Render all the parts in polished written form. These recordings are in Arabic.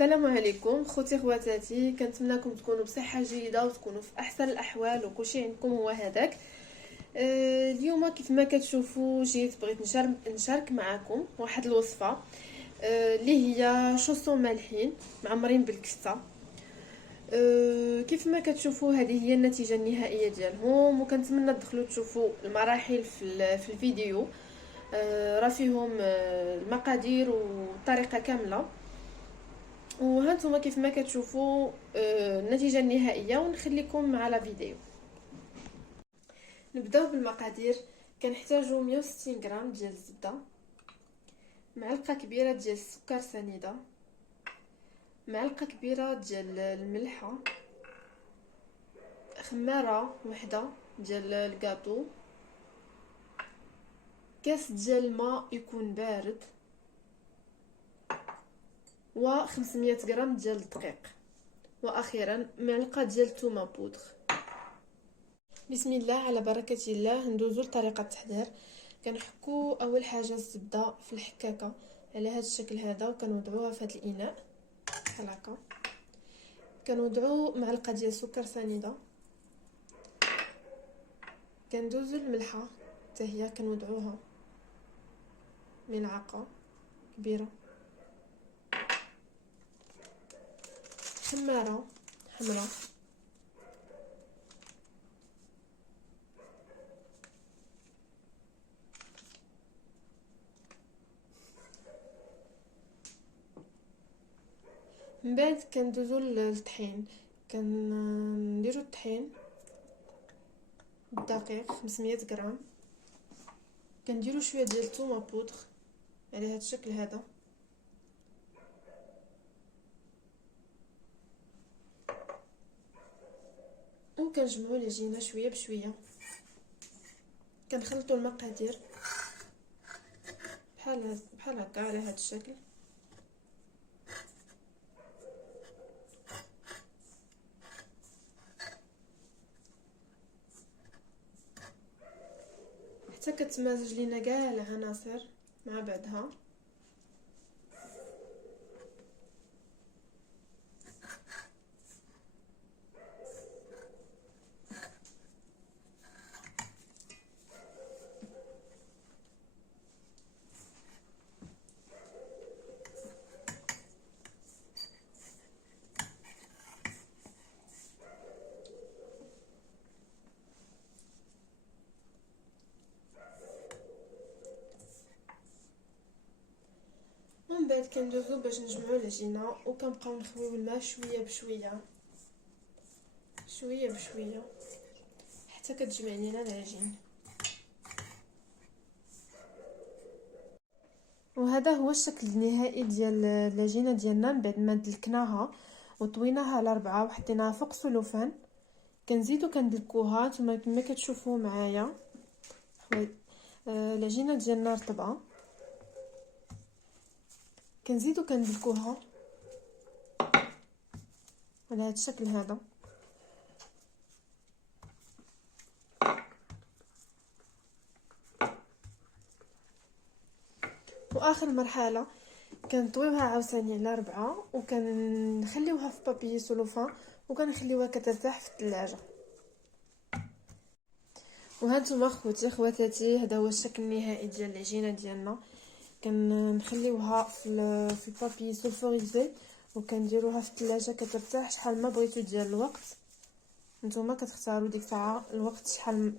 السلام عليكم خوتي خواتاتي، كنتمنىكم تكونوا بصحه جيده وتكونوا في احسن الاحوال وكلشي عندكم هو هذاك. اليوم كيف ما كتشوفوا بغيت نشارك معكم واحد الوصفه اللي هي شوصون مالحين معمرين بالكسته. كيف ما كتشوفوا هذه هي النتيجه النهائيه ديالهم، وكنتمنى تدخلوا تشوفوا المراحل في الفيديو. راه فيهم المقادير والطريقه كامله، وهانتوما كيف ما كتشوفوا النتيجه النهائيه، ونخليكم مع لا فيديو. نبداو بالمقادير. كنحتاجو 160 غرام ديال الزبده، معلقه كبيره ديال السكر سنيده، معلقه كبيره ديال الملحه، خماره وحده ديال الكاطو، كاس ديال الماء يكون بارد، و 500 غرام ديال الدقيق، واخيرا معلقه ديال الثومه بودغ. بسم الله على بركه الله. ندوزو لطريقه التحضير. كنحكو اول حاجه الزبده في الحكاكه على هذا الشكل هذا، وكنوضعوها في هذا الاناء بحال هكا. كنوضعو معلقه ديال السكر سنيده، كندوزو الملحه حتى هي كنوضعوها ملعقه كبيره، خماره حمراء، من بعد كندوزو للطحين. كنديرو الطحين الدقيق 500 غرام، كنديرو شويه ديال الثومه بودغ على هذا الشكل هذا، وكنجمعوا العجينه شويه بشويه. كنخلطوا المقادير بحال هكا على هذا الشكل. حتى كتمازج لينا كاع العناصر مع بعضها. ومن بعد كندوزو باش نجمعوا العجينه، وكنبقاو نخويو الماء شويه بشويه شويه بشويه حتى كتجمع لينا العجين. وهذا هو الشكل النهائي ديال العجينه ديالنا من بعد ما دلكناها وطويناها على 4 وحطيناها فوق سلوفان. كنزيدو كندلكوها نتوما كما كتشوفوا معايا. العجينه ديالنا رطبه، كنزيدو كندلكوها على هذا الشكل هذا. واخر مرحله كنطويوها عاوتاني على 4 وكنخليوها في بابي سلوفان، وكنخليوها كترتاح في الثلاجه. وهانتوما خوتي خواتاتي، هذا هو الشكل النهائي ديال العجينه ديالنا. كنخليوها في البابي سولفوريزي، وكنديروها في الثلاجه كترتاح شحال ما بغيتو ديال الوقت. نتوما كتختاروا ديك الساعه الوقت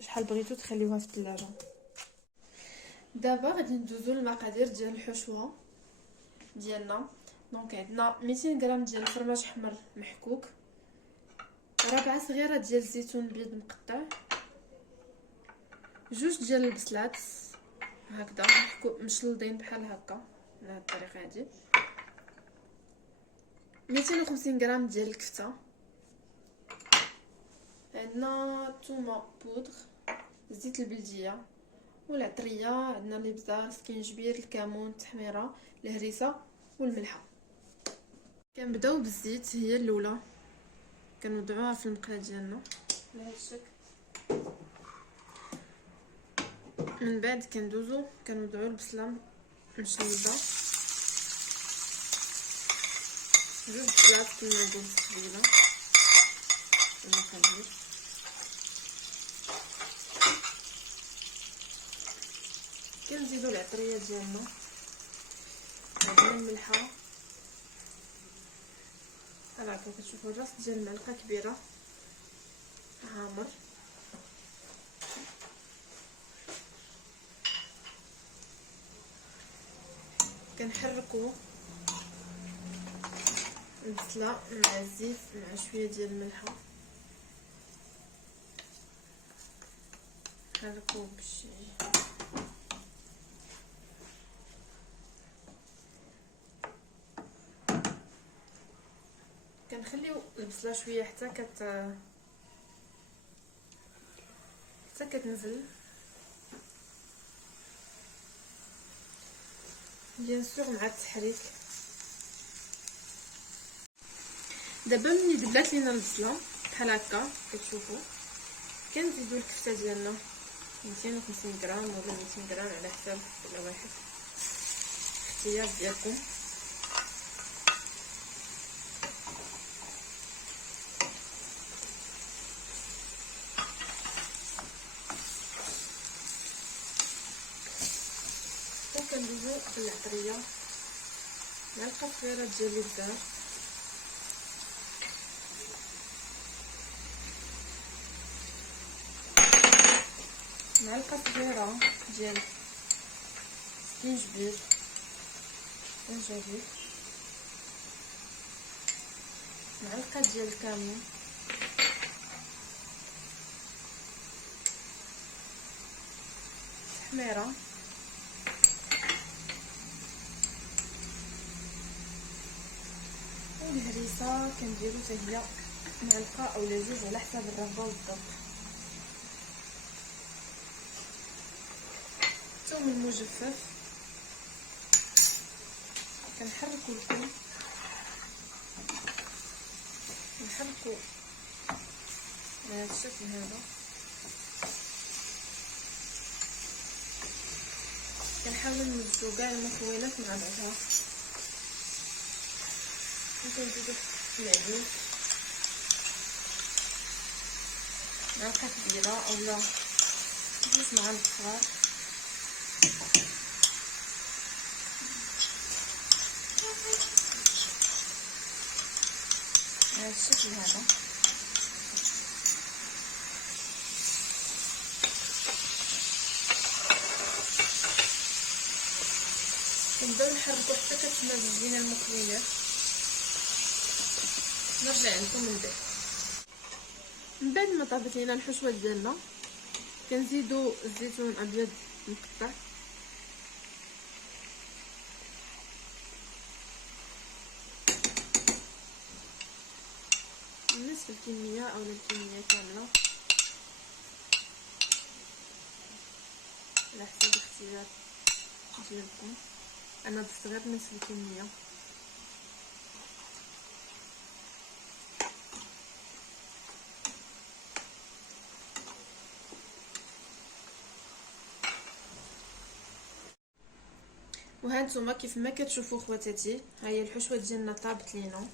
شحال بغيتو تخليوها في الثلاجه. دابا غادي ندوزو للمقادير ديال الحشوه ديالنا. دونك عندنا 200 غرام ديال الفرماج احمر محكوك، 4 صغيره ديال الزيتون بيض مقطع، 2 ديال البصلات هكذا مشلضين بحال هكا بهذه الطريقه هذه، 250 غرام ديال الكفته، عندنا ثومه بودغ، زيت البلديه والعطريه، عندنا الابزار، السكينجبير، الكمون، التحميره، الهريسه والملحه. كنبداو بالزيت، هي الاولى كنوضعوها في المقله ديالنا على هذا الشكل. من بعد كندوزو كنوضعو البصله مشلوده، جوج بلاص كما ندير التتبيله المقادير. كنزيدو العطريه ديالنا، عندنا الملحه، راه كتشوفوا الراس ديال معلقه كبيره عامر. كنحركو البصله مع الزيت مع شويه ديال الملحه، نحركو بشي كنخليو البصله شويه حتى كتنزل. بيان سور مع التحريك. دابا ملي دبلات لينا البصله بحال هكا كتشوفوا، كنزيدو الكفته ديالنا 250 غرام ولا 200 غرام على حساب كل واحد، اختيار ديالكم. وكندوزو بالعطريه معلقه صغيره ديال الزبده، معلقه صغيره ديال الزنجبيل معلقه ديال الكمون، تحميره، والهريسه كنديرو حتى هي معلقه اولا جوج على حساب الرغبه والذوق. الثوم المجفف كنحركو الكل، نحركو على هذا الشكل هذا. كنحاول نمزجو كاع المكونات مع بعضها. كنزيدو المعجون معلقه كبيره اولا جوج معالق صغار، على الشكل هذا. كنبداو نحركو حتى كتمزج لينا المكونات. نرجع لكم من بعد ما طابت لينا الحشوه ديالنا، كنزيدو الزيتون ابيض مقطع، نصف الكميه او الكميه كامله على حسب الاختيار ديالكم. انا ضفت غير نصف الكميه. وها نتوما كيف ما كتشوفوا خواتاتي، ها هي الحشوه ديالنا طابت لينا.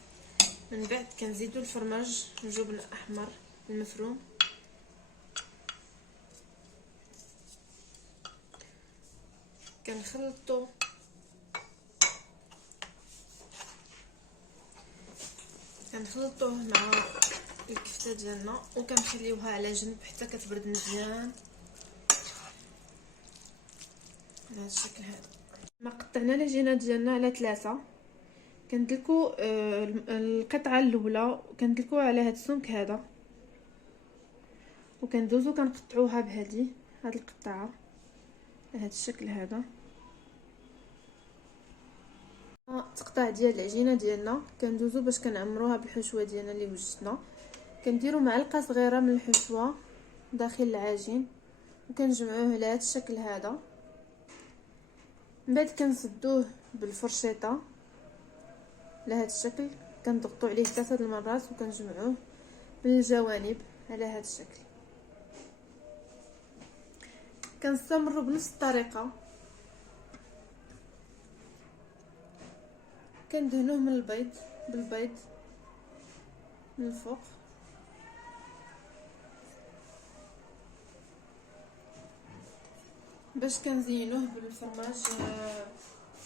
من بعد كنزيدو الفرماج الجبن الاحمر المفروم، كنخلطو كنخلطوه مع الكفته ديالنا وكنخليوها على جنب حتى كتبرد مزيان على هذا الشكل هذا. ما قطعنا العجينه ديالنا على 3، كندلكو القطعه الاولى كندلكوها على هذا السمك هذا، وكندوزو كنقطعوها بهذه القطعه على هذا الشكل هذا. تقطع ديال العجينه ديالنا كندوزو باش كنعمروها بالحشوه ديالنا اللي وجدنا. كنديروا معلقه صغيره من الحشوه داخل العجين وكنجمعوه على هذا الشكل هذا. من بعد كنسدوه بالفرشيطه على هذا الشكل، كنضغطوا عليه 3 المرات وكنجمعوه من الجوانب على هذا الشكل. كنستمروا بنفس الطريقه، كندهنوه من البيض بالبيض من الفوق، باش كنزينوه بالفرماج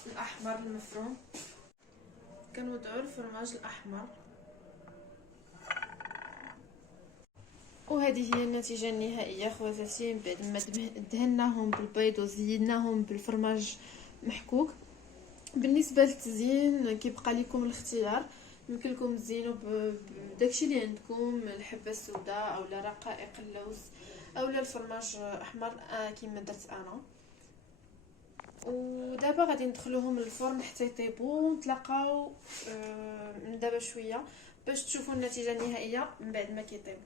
الاحمر المفروم. كنوضعوا الفرماج الاحمر، وهذه هي النتيجه النهائيه خواتاتي من بعد ما دهناهم بالبيض وزيناهم بالفرماج محكوك. بالنسبه للتزيين كيبقى لكم الاختيار، يمكن لكم تزينوا بداكشي اللي عندكم، الحبه السوداء اولا رقائق اللوز اولا الفرماج احمر كيما درت انا. ودابا غادي ندخلوهم للفرن حتى يطيبوا، ونتلاقاو من دابا شويه باش تشوفوا النتيجه النهائيه من بعد ما كيطيبوا.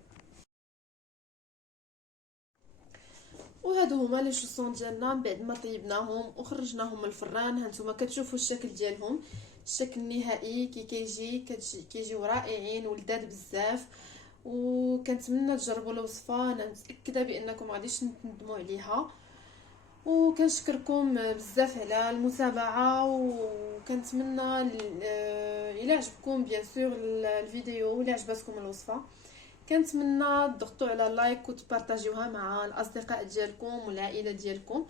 وهادو هما لي شوسون ديالنا من بعد ما طيبناهم وخرجناهم من الفران. هانتوما كتشوفوا الشكل ديالهم، الشكل النهائي كيجيو رائعين ولذاذ بزاف. وكنتمنى تجربوا الوصفه، انا متاكده بانكم غاديش تندموا عليها. وكنشكركم بزاف على المتابعه، وكنتمنى الى عجبكم بيان سور الفيديو ولا عجبتكم الوصفه كنتمنى تضغطوا على لايك وتبارطاجيوها مع الاصدقاء ديالكم والعائله ديالكم.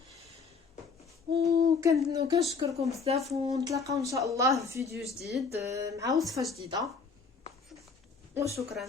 وكنشكركم بزاف، ونتلاقاو ان شاء الله في فيديو جديد مع وصفه جديده، وشكرا.